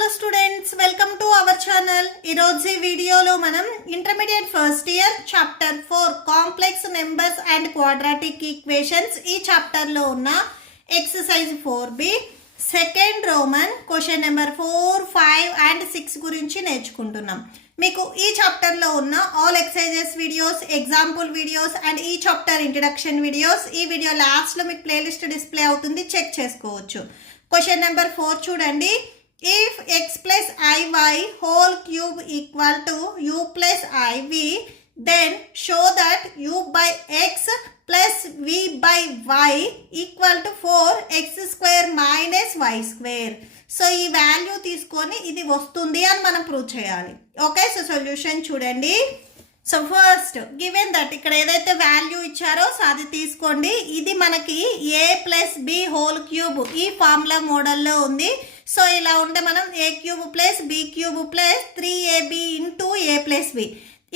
Hello students, welcome to our channel. ఈరోజు ఈ వీడియోలో మనం intermediate first year chapter 4 complex numbers and quadratic equations ఈ చాప్టర్లో ఉన్న exercise 4B second Roman question number 4, 5 and 6 గురించి నేర్చుకుంటున్నాం. మీకు ఈ చాప్టర్లో ఉన్న all exercises videos, example videos and ఈ చాప్టర్ ఇంట్రడక్షన్ వీడియోస్ ఈ వీడియో లాస్ట్లో మీకు ప్లేలిస్ట్ డిస్ప్లే అవుతుంది, చెక్ చేసుకోవచ్చు. క్వశ్చన్ నెంబర్ 4 చూడండి. If x plus iy whole cube equal to u plus iv, then show that u by x plus v by y equal to 4x square minus y square. So ఈ value తీసుకొని ఇది వస్తుంది అని మనం prove చేయాలి. Okay, so solution చూడండి. So first given that ఇక్కడ ఏదైతే వాల్యూ ఇచ్చారో సో అది తీసుకోండి. ఇది మనకి a plus B whole cube ఈ ఫార్ములా మోడల్లో ఉంది. సో ఇలా ఉంటే మనం a cube plus B cube plus 3ab into a plus B.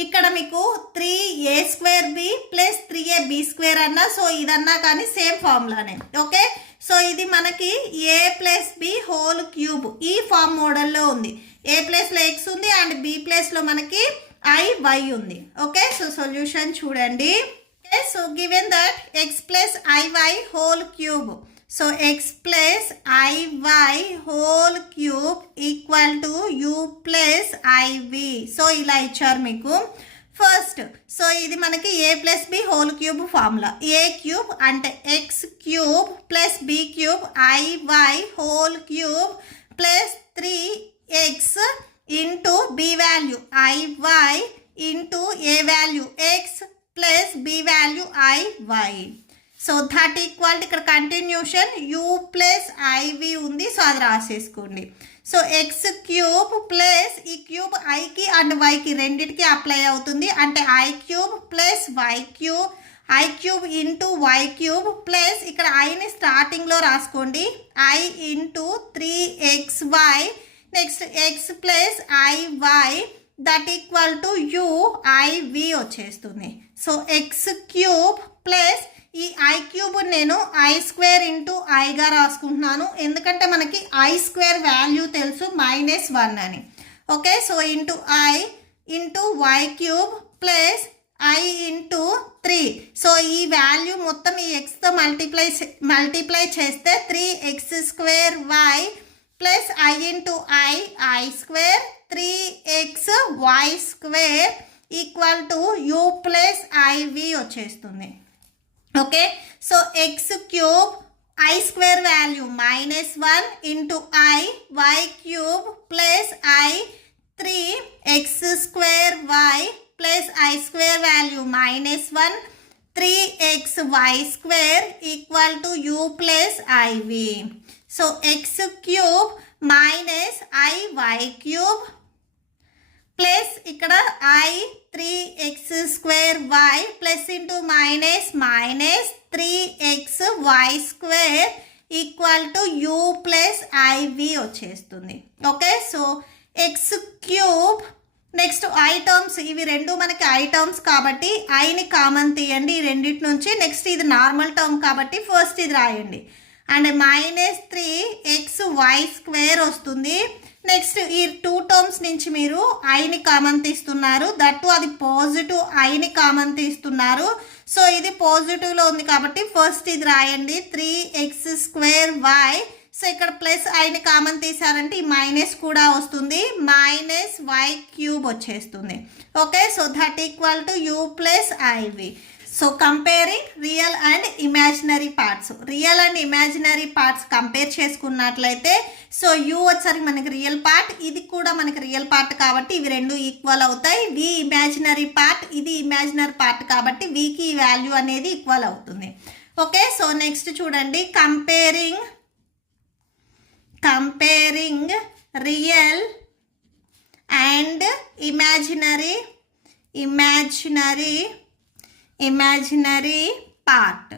ఇక్కడ మీకు 3a square B plus 3ab square అన్నా సో ఇదన్నా కానీ సేమ్ ఫార్ములానే. ఓకే, సో ఇది మనకి a plus B whole cube ఈ ఫార్మ్ మోడల్లో ఉంది. a ప్లస్లో x ఉంది అండ్ b ప్లస్లో మనకి iy ఉంది. ఓకే, సో సొల్యూషన్ చూడండి. Okay, so given that x plus iy whole cube, so x plus iy whole cube equal to u plus iv. So ఇలా ఇచ్చారు మీకు. ఫస్ట్ సో ఇది మనకి a plus B whole cube formula. a cube అంటే x cube plus b cube iy whole cube plus 3x into B value iy into a value x plus b value iy. So that equal ఇక్కడ continuation u plus iv ఉంది, so అది రాసేసుకోండి. So X cube plus ఈ cube ఐకి and వైకి రెండింటికి apply అవుతుంది, అంటే I cube plus Y cube, I cube into why cube plus ఇక్కడ ఐని స్టార్టింగ్లో రాసుకోండి I into 3xy next X plus I Y that equal to U I V వచ్చేస్తుంది. సో ఎక్స్ క్యూబ్ ప్లస్ ఈ ఐ క్యూబ్ నేను ఐ స్క్వేర్ ఇంటూ ఐగా రాసుకుంటున్నాను, ఎందుకంటే మనకి ఐ స్క్వేర్ వాల్యూ తెలుసు -1 అని. Okay, so into i into why cube plus i into 3. So ఈ వాల్యూ మొత్తం ఈ ఎక్స్తో మల్టిప్లై చేస్తే 3x square y plus i into i square 3xy square equal to u plus i v వచ్చేస్తుంది. Okay, so X cube i square value -1 into why cube plus i 3x square y plus i square value -1 3xy square equal to u plus i v. So X cube minus i y cube plus ఇక్కడ i 3x square y plus into minus 3xy square equal to u plus i v వచ్చేస్తుంది. Okay, so X cube next i terms ఇవి రెండు మనకి i terms కాబట్టి ఐని common తీయండి ఈ రెండింటి నుంచి. నెక్స్ట్ ఇది నార్మల్ టర్మ్ కాబట్టి ఫస్ట్ ఇది రాయండి అండ్ -3xy స్క్వేర్ వస్తుంది. నెక్స్ట్ ఈ 2 టర్మ్స్ నుంచి మీరు ఐని కామన్ తీస్తున్నారు, దట్టు అది పాజిటివ్ ఐని కామన్ తీస్తున్నారు. సో ఇది పాజిటివ్లో ఉంది కాబట్టి ఫస్ట్ ఇది రాయండి 3x స్క్వేర్ వై. సో ఇక్కడ ప్లస్ ఐని కామన్ తీసారంటే ఈ మైనస్ కూడా వస్తుంది, -y క్యూబ్ వచ్చేస్తుంది. Okay, so that equal to u plus i v. So comparing real and imaginary parts, real and imaginary parts compare చేసుకున్నట్లయితే సో యూ వచ్చేసరికి మనకి రియల్ పార్ట్, ఇది కూడా మనకి రియల్ పార్ట్ కాబట్టి ఇవి రెండు ఈక్వల్ అవుతాయి. వి ఇమాజినరీ పార్ట్, ఇది ఇమాజినరీ పార్ట్ కాబట్టి వికి ఈ వాల్యూ అనేది ఈక్వల్ అవుతుంది. ఓకే, సో నెక్స్ట్ చూడండి. Comparing real and imaginary part.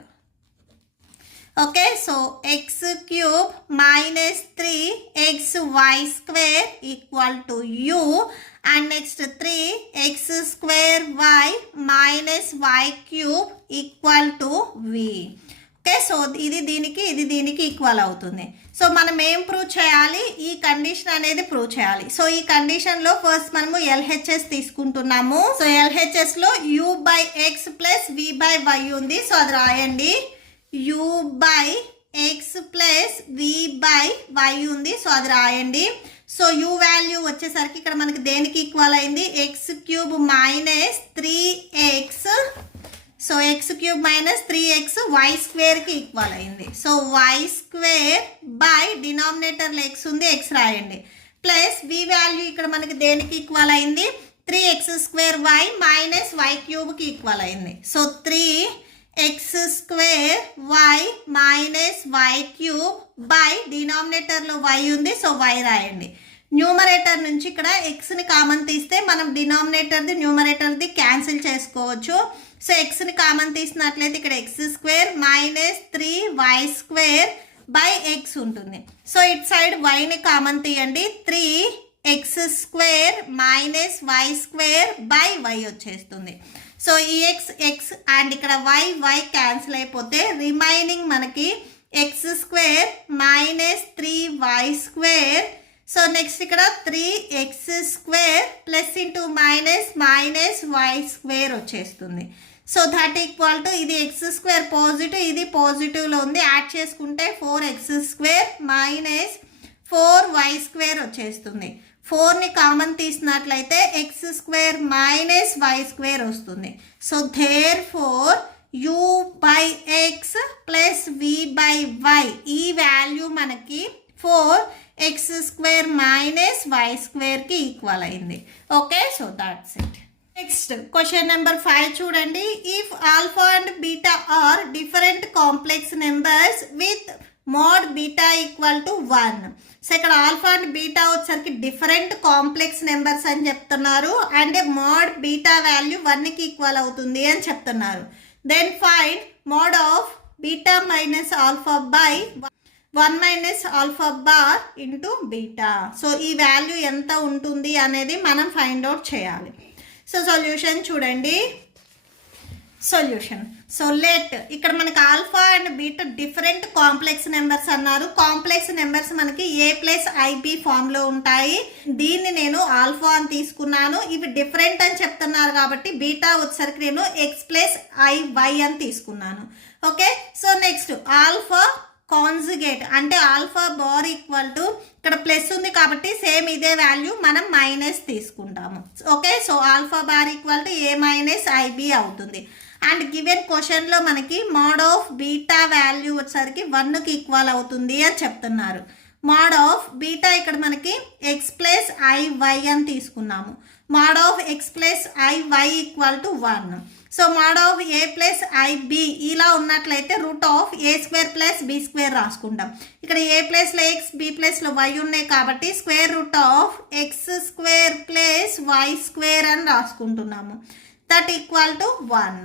Okay, so x cube minus 3xy square equal to u and next 3x square y minus y cube equal to v. Okay, so ఇది దీనికి equal అవుతుంది. So మనం ఏం prove చేయాలి, ఈ condition అనేది prove చేయాలి. So ఈ కండిషన్లో ఫస్ట్ మనము ఎల్హెచ్ఎస్ తీసుకుంటున్నాము. సో ఎల్హెచ్ఎస్లో u by x plus v by y ఉంది. సో అది రాయండి, u by x plus v by y ఉంది. సో అది రాయండి. సో u వాల్యూ వచ్చేసరికి ఇక్కడ మనకి దేనికి ఈక్వల్ అయింది, x cube minus 3x. So X cube minus 3x y స్క్వేర్కి ఈక్వల్ అయింది. సో వై స్క్వేర్ బై డినామినేటర్లో ఎక్స్ ఉంది, ఎక్స్ రాయండి, ప్లస్ v వాల్యూ ఇక్కడ మనకి దేనికి ఈక్వల్ అయింది, 3x square y minus y క్యూబ్కి ఈక్వల్ అయింది. So 3x square y minus y cube by డినామినేటర్లో వై ఉంది. సో వై రాయండి. న్యూమరేటర్ నుంచి ఇక్కడ ఎక్స్ని కామన్ తీస్తే మనం డినామినేటర్ది న్యూమరేటర్ది క్యాన్సిల్ చేసుకోవచ్చు. సో ఎక్స్ని కామన్ తీసినట్లయితే ఇక్కడ X square minus 3y square by X ఉంటుంది. సో ఇట్ సైడ్ వైని కామన్ తీయండి, 3x square minus why square by Y వచ్చేస్తుంది. సో ఈ ఎక్స్ అండ్ ఇక్కడ వై క్యాన్సిల్ అయిపోతే రిమైనింగ్ మనకి X square minus 3y square. So next ఇక్కడ 3x square plus into minus why square వచ్చేస్తుంది. So that equal to ఇది X square positive, ఇది పాజిటివ్లో ఉంది, యాడ్ చేసుకుంటే 4x square minus 4y square వచ్చేస్తుంది. 4ని కామన్ తీసినట్లయితే x square minus why square వస్తుంది. So therefore u by x plus v by y ఈ వాల్యూ మనకి 4x స్క్వేర్ మైనస్ వై స్క్వేర్కి ఈక్వల్ అయింది. Okay, so that's it. Next question number 5 చూడండి. If alpha and beta are different complex numbers with mod beta equal to 1. So ఇక్కడ alpha and beta వచ్చేసరికి different complex numbers అని చెప్తున్నారు, and mod beta value 1కి equal అవుతుంది అని చెప్తున్నారు. Then find mod of beta minus alpha by 1 minus alpha bar into beta. So ఈ value ఎంత ఉంటుంది అనేది మనం ఫైండ్ అవుట్ చేయాలి. సో సొల్యూషన్ చూడండి. సొల్యూషన్, సో లెట్ ఇక్కడ మనకి alpha and beta different complex numbers అన్నారు. కాంప్లెక్స్ నెంబర్స్ మనకి a ప్లస్ ఐబి ఫామ్లో ఉంటాయి. దీన్ని నేను ఆల్ఫా అని తీసుకున్నాను. ఇవి డిఫరెంట్ అని చెప్తున్నారు కాబట్టి బీటా వచ్చేసరికి నేను ఎక్స్ ప్లస్ ఐవై అని తీసుకున్నాను. Okay, so next alpha conjugate అంటే ఆల్ఫా బార్ ఈక్వల్ టు ఇక్కడ ప్లస్ ఉంది కాబట్టి సేమ్ ఇదే వాల్యూ మనం మైనస్ తీసుకుంటాము. Okay, so alpha bar equal to A minus I B అవుతుంది. అండ్ గివెన్ క్వశ్చన్లో మనకి మోడ్ ఆఫ్ బీటా వాల్యూ వచ్చేసరికి 1కి ఈక్వల్ అవుతుంది అని చెప్తున్నారు. మోడ్ ఆఫ్ బీటా ఇక్కడ మనకి ఎక్స్ ప్లస్ ఐవై అని తీసుకున్నాము. Mod of X plus I Y equal to 1. So mod of A plus I B ఇలా ఉన్నట్లయితే root of A square plus B square రాసుకుంటాం. ఇక్కడ ఏ ప్లస్లో ఎక్స్, బి ప్లస్లో వై ఉన్నాయి కాబట్టి square root of X square plus why square అని రాసుకుంటున్నాము. That equal to 1.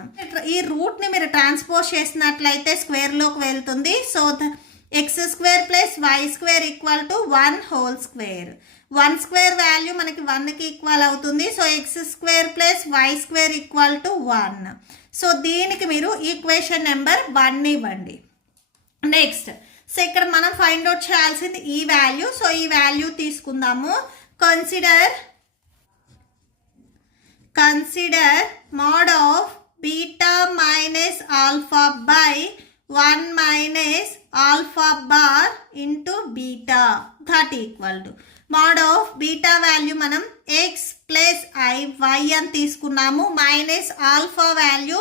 ఈ రూట్ని మీరు ట్రాన్స్పోజ్ చేసినట్లయితే స్క్వేర్లోకి వెళ్తుంది. So X square plus why square equal to 1 whole square. 1 square value మనకి 1కి ఈక్వల్ అవుతుంది. So X square plus why square equal to 1. సో దీనికి మీరు ఈక్వేషన్ నెంబర్ 1 ఇవ్వండి. నెక్స్ట్, సో ఇక్కడ మనం ఫైండ్ అవుట్ చేయాల్సింది ఈ వాల్యూ. సో ఈ వాల్యూ తీసుకుందాము. Consider mode of beta minus alpha by 1 minus alpha bar into beta that equal to mode of beta value మనం ఎక్స్ ప్లస్ ఐవై అని తీసుకున్నాము, minus alpha value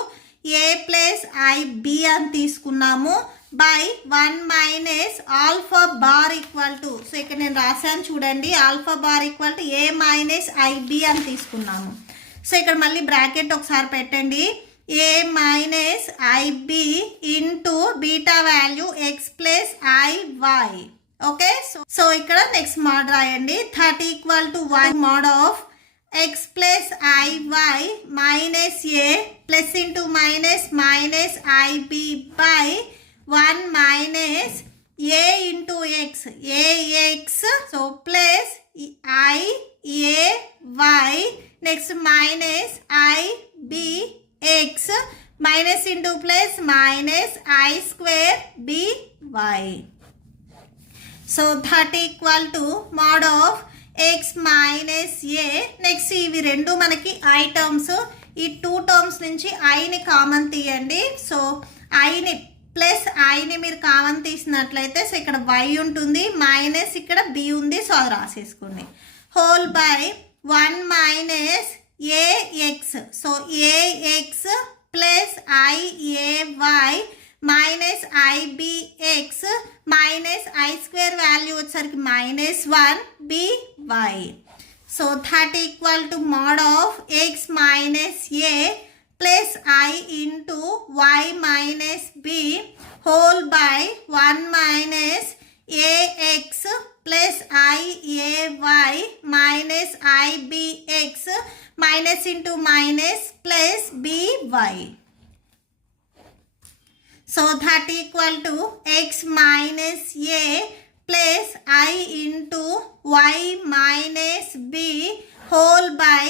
a plus i b అని తీసుకున్నాము, by 1 minus alpha bar equal to, so ఇక్కడ నేను రాశాను చూడండి, alpha bar equal to A minus i b అని తీసుకున్నాము. సో ఇక్కడ మళ్ళీ బ్రాకెట్ ఒకసారి పెట్టండి, ఏ minus i b into beta value x plus i y. Okay, so ఇక్కడ నెక్స్ట్ మోడ్ రాయండి. That equal to 1 mod of X plus i y minus a plus into minus i b by 1 minus a into x, a x, so plus i a y, next minus i b x, minus into plus minus i square b y. So that equal to mode of x minus a. Next ఇవి రెండు మనకి i terms. ఈ 2 terms నుంచి ఐని common తీయండి. So ఐని plus ఐని మీరు కామన్ తీసినట్లయితే సో ఇక్కడ వై ఉంటుంది, మైనస్ ఇక్కడ బి ఉంది. సో అది రాసేసుకోండి. Whole by 1 minus a x. So a x plus i a y minus i b x minus i square value వచ్చేసరికి -1 b y. So that equal to mode of x minus a plus i into y minus b whole by 1 minus a x plus i a y minus i b x minus into minus plus by. So that equal to x minus a plus I into y minus b whole by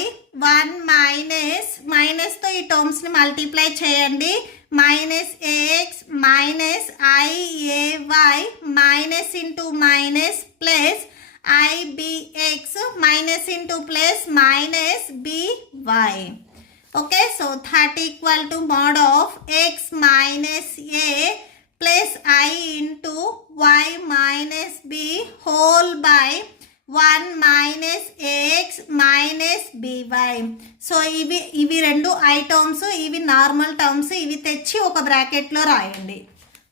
1 minus తో ఈ terms ని multiply చేయండి. Minus ax minus iay minus into minus plus ibx minus into plus minus by. Okay, so that equal to mod of x minus a plus I into y minus b whole by 1 minus ax minus by. So ఇవి రెండు I terms, ఇవి normal terms. ఇవి తెచ్చి ఒక బ్రాకెట్లో రాయండి.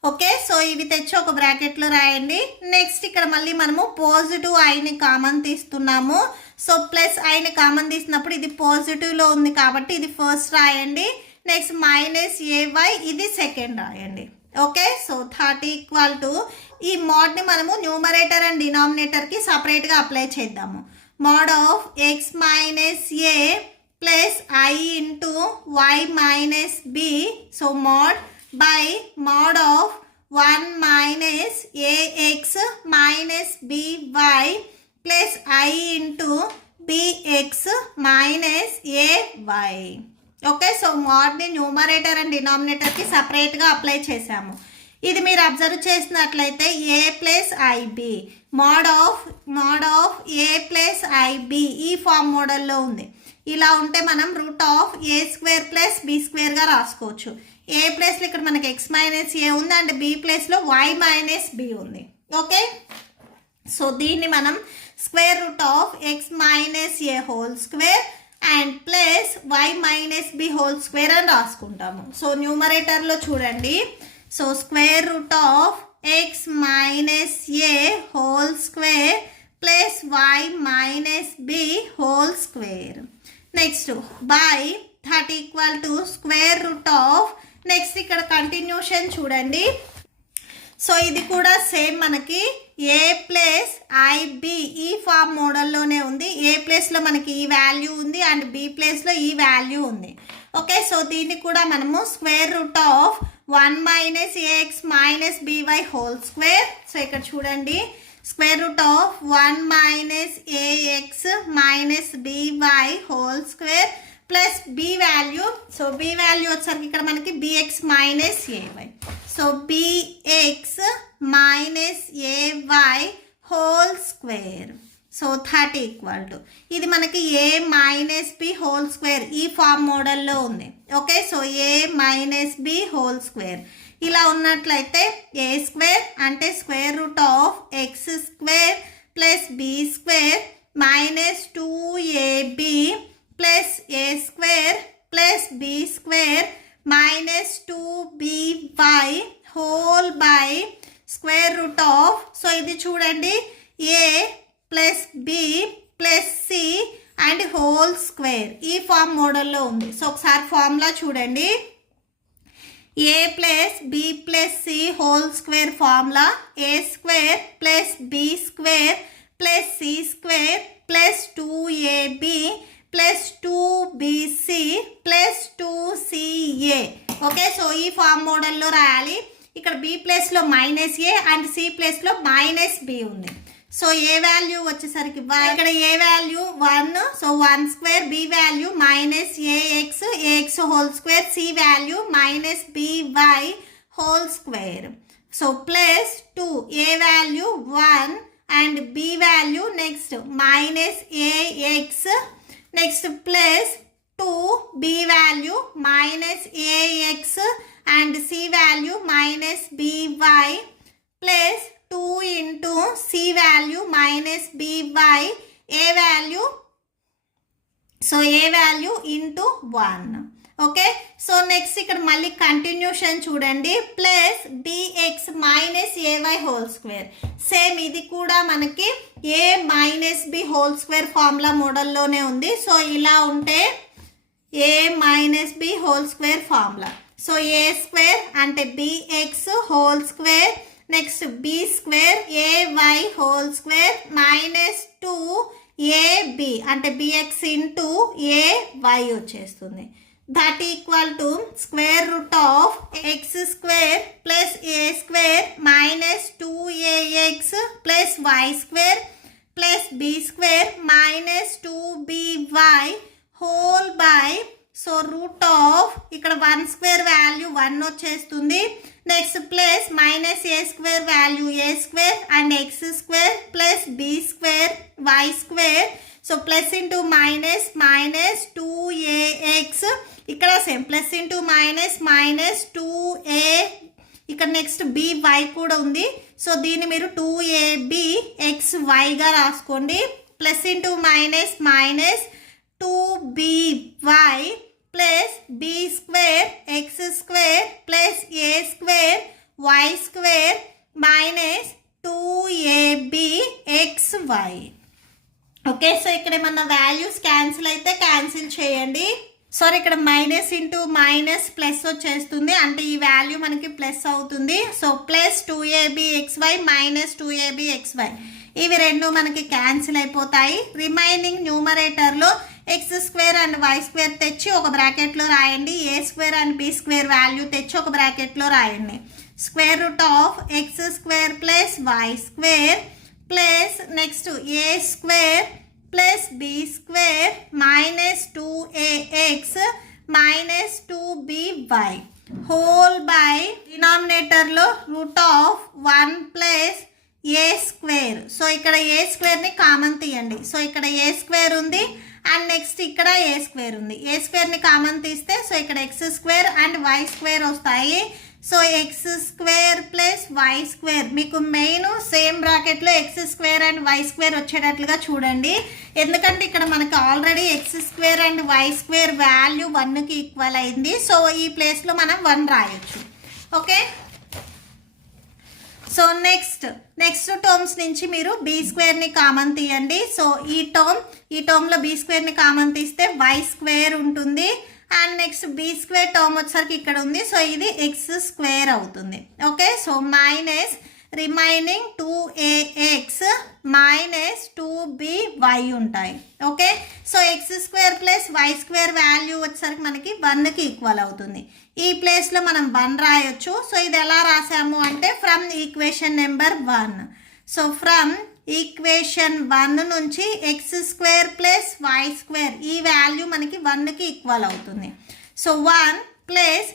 Okay, so ఇవి తెచ్చి ఒక బ్రాకెట్లో రాయండి. నెక్స్ట్ ఇక్కడ మళ్ళీ మనము పాజిటివ్ ఐని కామన్ తీస్తున్నాము. సో ప్లస్ ఐని కామన్ తీసినప్పుడు ఇది పాజిటివ్లో ఉంది కాబట్టి ఇది ఫస్ట్ రాయండి. నెక్స్ట్ మైనస్ ఏవై ఇది సెకండ్ రాయండి. Okay, so that equal to ఈ మోడ్ని మనము న్యూమరేటర్ అండ్ డినామినేటర్కి సపరేట్గా అప్లై చేద్దాము. Mode of x minus a plus i into y minus b. So mode by mod of 1 minus ax minus by plus I into bx minus ay. Okay, so మోడ్ని numerator and డినామినేటర్కి సపరేట్గా apply చేసాము. ఇది మీరు observe చేసినట్లయితే a plus i b mod of A plus i b ఈ form మోడల్లో ఉంది. ఇలా ఉంటే మనం root of A square plus b స్క్వేర్గా రాసుకోవచ్చు. ఏ ప్లేస్లో ఇక్కడ మనకి ఎక్స్ మైనస్ ఏ ఉంది అండ్ బి ప్లేస్లో వై మైనస్ బి ఉంది. ఓకే, సో దీన్ని మనం square root of x minus a whole square and plus y minus b whole square అని రాసుకుంటాము. సో న్యూమరేటర్లో చూడండి. So square root of x minus a whole square plus y minus b whole square. Next by that equal to square root of. Next ఇక్కడ continuation చూడండి. So ఇది కూడా same మనకి a plus i b ఈ form మోడల్లోనే ఉంది. A ప్లేస్లో మనకి ఈ వాల్యూ ఉంది అండ్ బి ప్లేస్లో ఈ వాల్యూ ఉంది. ఓకే, సో దీన్ని కూడా మనము square root of 1 minus a x minus b y whole square. So ఇక్కడ చూడండి square root of 1 minus a x minus b y whole square plus b value. So b value వచ్చేసరికి ఇక్కడ మనకి b x minus a y. So b x minus a y whole square. So that equal to ఇది మనకి a minus b whole square ఈ form మోడల్లో ఉంది. Okay, so a minus b whole square ఇలా ఉన్నట్లయితే ఏ స్క్వేర్ అంటే square root of X square plus B square minus 2ab plus a square plus B square minus 2by whole by square root of. So ఇది చూడండి a plus b plus c and whole square ఈ form మోడల్లో ఉంది. So ఒకసారి formula చూడండి. A plus b plus c whole square formula a square plus B square plus c square plus 2ab plus 2bc plus 2ca. Okay, so ఈ form మోడల్లో రాయాలి. ఇక్కడ b ప్లేస్లో మైనస్ ఏ అండ్ సి ప్లేస్లో minus b ఉంది. So a value వచ్చేసరికి ఇక్కడ a value 1. So 1 square, b value minus a x whole square, c value minus b y whole square. So plus 2 a value 1 and b value, next minus ax, next plus 2b value minus ax and c value minus by plus 2 into c value minus by, a value, so a value into 1. Okay, so next ఇక్కడ మళ్ళీ continuation చూడండి, plus bx minus ay whole square. Same ఇది కూడా మనకి a minus b whole square formula మోడల్లోనే ఉంది. So ఇలా ఉంటే a minus b whole square formula. So a square అంటే bx whole square, next b square ay whole square minus 2ab అంటే bx into ay వచ్చేస్తుంది. That equal to square root of x square plus a square minus 2ax plus y square plus b square minus 2by whole by, so root of ఇక్కడ 1 square value 1 వచ్చేస్తుంది. Next plus minus a square value a square and x square plus b square y square, so plus into minus minus 2ax, ఇక్కడ same plus into minus minus 2a, ఇక్కడ next by కూడా ఉంది. So దీన్ని మీరు 2ab xyగా రాసుకోండి. Plus into minus minus 2by plus b square x square plus a square y square minus 2ab xy. Okay, so ఇక్కడ ఏమన్నా values cancel అయితే cancel చేయండి. సారీ, ఇక్కడ మైనస్ ఇంటూ మైనస్ ప్లస్ వచ్చేస్తుంది, అంటే ఈ వాల్యూ మనకి ప్లస్ అవుతుంది. So plus 2abxy minus 2abxy ఇవి రెండు మనకి క్యాన్సిల్ అయిపోతాయి. రిమైనింగ్ న్యూమరేటర్లో x square and y square తెచ్చి ఒక బ్రాకెట్లో రాయండి, a square and b square value తెచ్చి ఒక బ్రాకెట్లో రాయండి. Square root of X square plus why square plus next a square plus B square minus 2ax minus 2by whole by డినామినేటర్లో root of 1 plus a square. So ఇక్కడ a స్క్వేర్ని common తీయండి. So ఇక్కడ a square ఉంది and next ఇక్కడ a square ఉంది. A స్క్వేర్ని common తీస్తే సో ఇక్కడ X square and y square వస్తాయి. So X square plus why square, మీకు మెయిన్ సేమ్ బ్రాకెట్లో x square and y square వచ్చేటట్లుగా చూడండి, ఎందుకంటే ఇక్కడ మనకు already x square and y square value 1కి ఈక్వల్ అయింది. సో ఈ ప్లేస్లో మనం 1 రాయొచ్చు. ఓకే, సో నెక్స్ట్ టర్మ్స్ నుంచి మీరు బీ స్క్వేర్ని కామన్ తీయండి. సో ఈ టర్మ్లో బీ స్క్వేర్ని కామన్ తీస్తే వై స్క్వేర్ ఉంటుంది and next b square term వచ్చేసరికి ఇక్కడ ఉంది. సో ఇది ఎక్స్ స్క్వేర్ అవుతుంది. Okay, so minus remaining 2ax minus 2by ఉంటాయి. Okay, so X square plus why square value వచ్చేసరికి మనకి 1కి ఈక్వల్ అవుతుంది. ఈ ప్లేస్లో మనం 1 రాయొచ్చు. సో ఇది ఎలా రాసాము అంటే from equation number 1. So from equation 1 నుంచి x square plus why square ఈ వాల్యూ మనకి 1కి ఈక్వల్ అవుతుంది. So 1 plus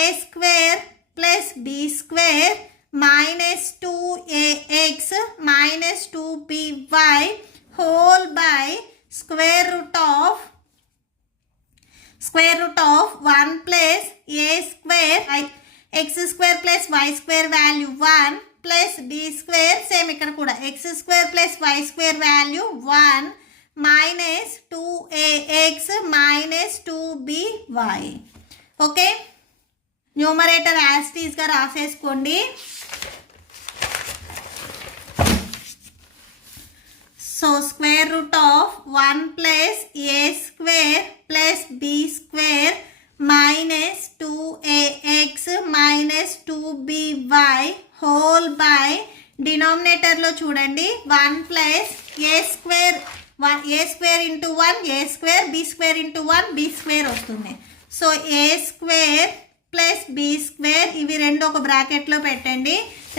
a square plus B square minus 2ax minus 2by whole by square root of 1 plus a square x square plus why square value 1 plus B square, same ఇక్కడ కూడా x square plus why square value 1 minus 2ax minus 2by. Okay, numerator as it ఈస్గా రాసేసుకోండి. So square root of 1 plus a square plus B square minus 2ax minus 2by whole by డినామినేటర్లో చూడండి 1 plus a square into 1 a square, b square into 1 b square వస్తుంది. So a square plus B square ఇవి రెండు ఒక బ్రాకెట్లో పెట్టండి.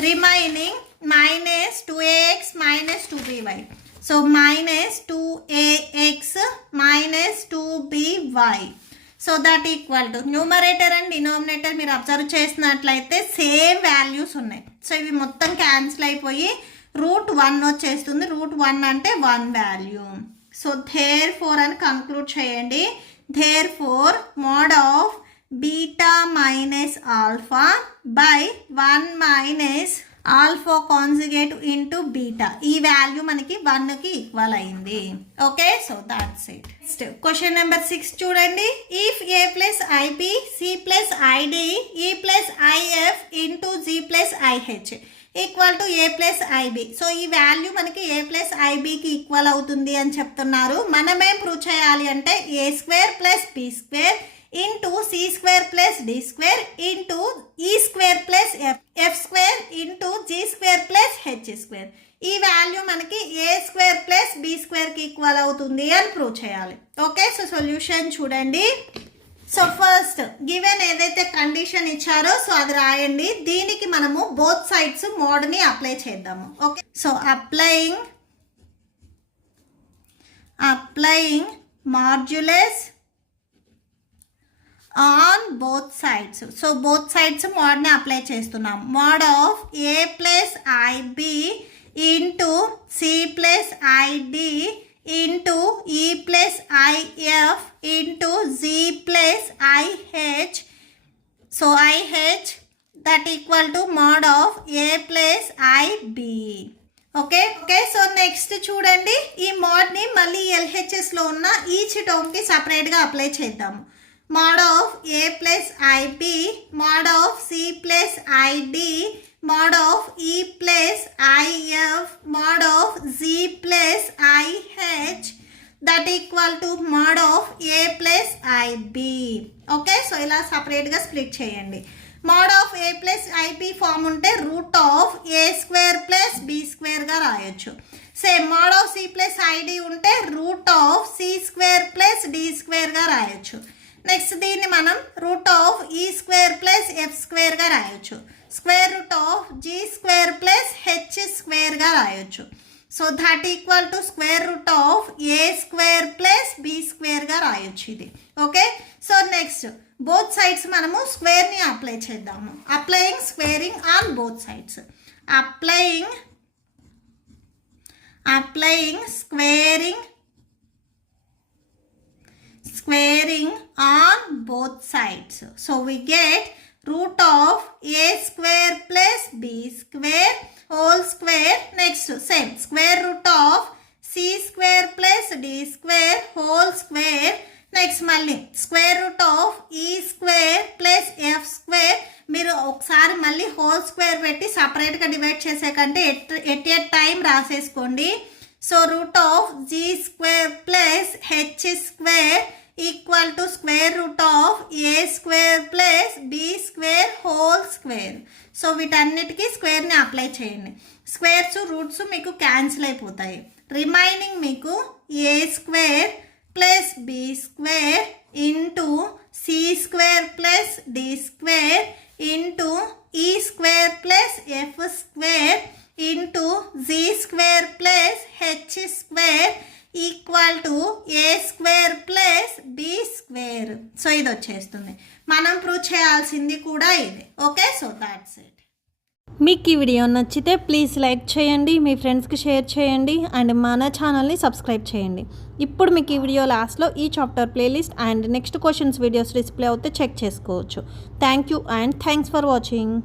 Remaining minus 2ax minus 2by, so minus 2ax minus 2by. So that equal to numerator and denominator మీరు observe చేసినట్లయితే same values ఉన్నాయి. So ఇవి మొత్తం క్యాన్సిల్ అయిపోయి √1 వచ్చేస్తుంది. √1 అంటే 1 వాల్యూ. సో దేర్ ఫోర్ అని కంక్లూడ్ చేయండి. Therefore mod of beta minus alpha by 1 minus alpha conjugate into beta, ఈ వాల్యూ మనకి 1కి ఈక్వల్ అయింది. Okay, so that's it. Next question number 6 చూడండి. If a plus i p c plus i d e plus i f into g plus i h equal to a plus i b. So ఈ value మనకి a plus ఐబికి equal అవుతుంది అని చెప్తున్నారు. మనమేం prove చేయాలి అంటే a square plus B square into C square plus D square into ఈ square plus F square into G square plus H square, ఈ వాల్యూ మనకి ఏ స్క్వేర్ ప్లస్ బి స్క్వేర్కి ఈక్వల్ అవుతుంది అని ప్రూవ్ చేయాలి. ఓకే, సో సొల్యూషన్ చూడండి. So first given ఏదైతే condition ఇచ్చారో సో అది రాయండి. దీనికి మనము బోత్ సైడ్స్ మోడ్ని అప్లై చేద్దాము. Okay, so applying modulus on both sides. So both sides మోడ్ని అప్లై చేస్తున్నాం. Mod of A plus i b into c plus i d into e plus i f into g plus i h. So i h that equal to mode of A plus i b. Okay, so next చూడండి. ఈ మోడ్ని మళ్ళీ ఎల్హెచ్ఎస్లో ఉన్న each టర్మ్కి సపరేట్గా apply చేద్దాము. mod of a plus ib, mod of c plus id, mod of e plus if, mod of z plus ih that equal to mod of a plus ib. Okay, so ఇలా సపరేట్గా split చేయండి. mod of a plus ib form ఉంటే root of A square plus b స్క్వేర్గా రాయొచ్చు. Same mod of c plus id ఉంటే root of c square plus d స్క్వేర్గా రాయొచ్చు. Next దీన్ని మనం root of e square plus f స్క్వేర్గా రాయొచ్చు. Square root of G square plus h స్క్వేర్గా రాయొచ్చు. So that equal to square root of A square plus b స్క్వేర్గా రాయొచ్చు ఇది. Okay, so next both sides మనము స్క్వేర్ని అప్లై చేద్దాము. Applying squaring on both sides. Applying squaring on both sides. So we get root of a square plus b square whole square. Next same square root of c square plus d square whole square. Next మళ్ళీ square root of e square plus F square. మీరు ఒకసారి మళ్ళీ whole square పెట్టి సపరేట్గా divide చేసే కంటే at a time రాసేసుకోండి. So root of G square plus H square equal to square root of A square plus B square whole square. So వీటన్నిటికీ స్క్వేర్ని అప్లై చేయండి. స్క్వేర్స్ రూట్స్ మీకు క్యాన్సిల్ అయిపోతాయి. రిమైనింగ్ మీకు A square plus B square into C square plus D square into ఈ square plus F square into G square plus H square equal to A square plus B square. So ఇది వచ్చేస్తుంది. మనం prove చేయాల్సింది కూడా ఇదే. Okay, so that's it. మీకు ఈ video నచ్చితే ప్లీజ్ లైక్ చేయండి, మీ ఫ్రెండ్స్కి షేర్ చేయండి అండ్ మన ఛానల్ని సబ్స్క్రైబ్ చేయండి. ఇప్పుడు మీకు ఈ వీడియో లాస్ట్లో ఈ chapter playlist and next questions videos display అవుతే చెక్ చేసుకోవచ్చు. Thank you and thanks for watching.